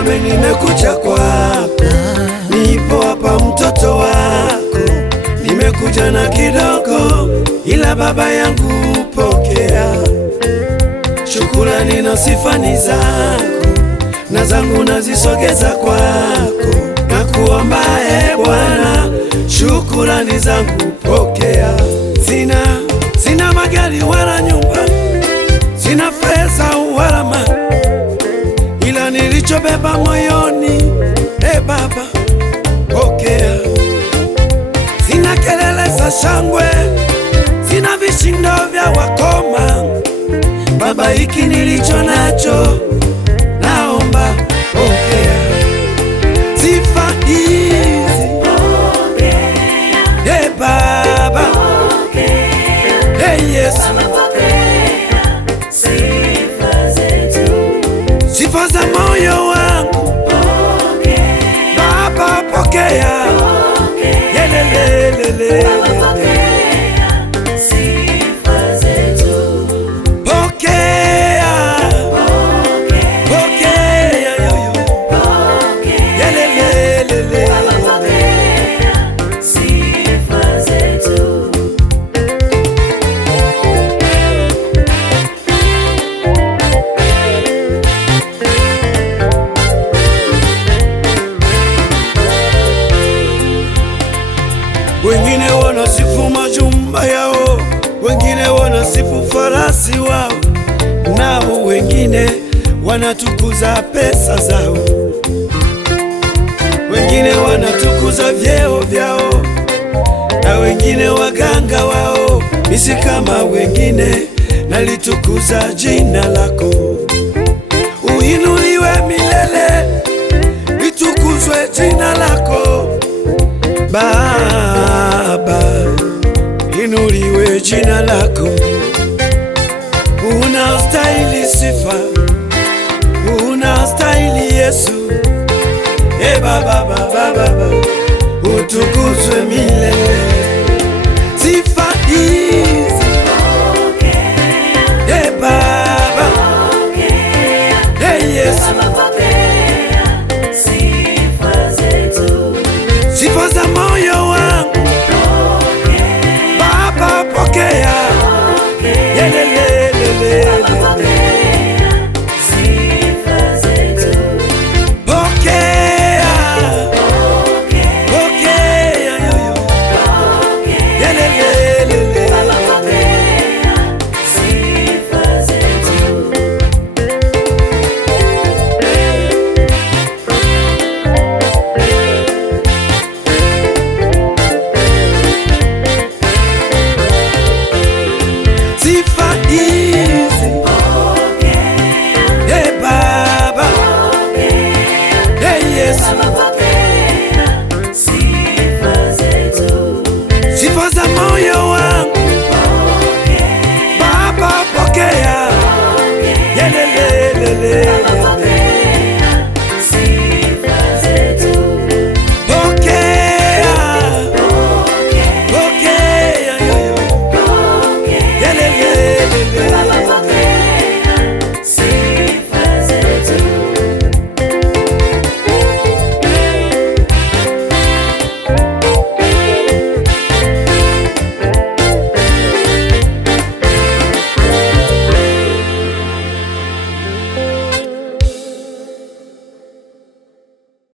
Mfalme, nimekuja kwako, nipo hapa mtoto wako, nimekuja na kidogo, ila Baba yangu pokea. Shukrani na sifa ni zako, na zangu nazisogeza kwako, na kuomba Bwana, shukrani zangu pokea. Sina magari wala nyumba, sina fedha wala mali, ila nilichobeba moyoni, Baba pokea. Sina kelele za shangwe, sina vishindo vya wakoma, Baba hiki nilicho nacho, naomba pokea. Sifa hizi pokea, Baba pokea, Yesu sifa za moyo wangu, Baba pokea, yelelelele, wengine wanasifu majumba yao, wengine wanasifu farasi wao, nao wengine wanatukuza pesa zao, wengine wanatukuza vyeo vyao, na wengine waganga wao. Misi kama wengine, nalitukuza jina lako. Uinuliwe milele, litukuzwe jina lako Baba, inuliwe jina lako. Unastahili sifa, unastahili Yesu. Baba, utukuzwe milele.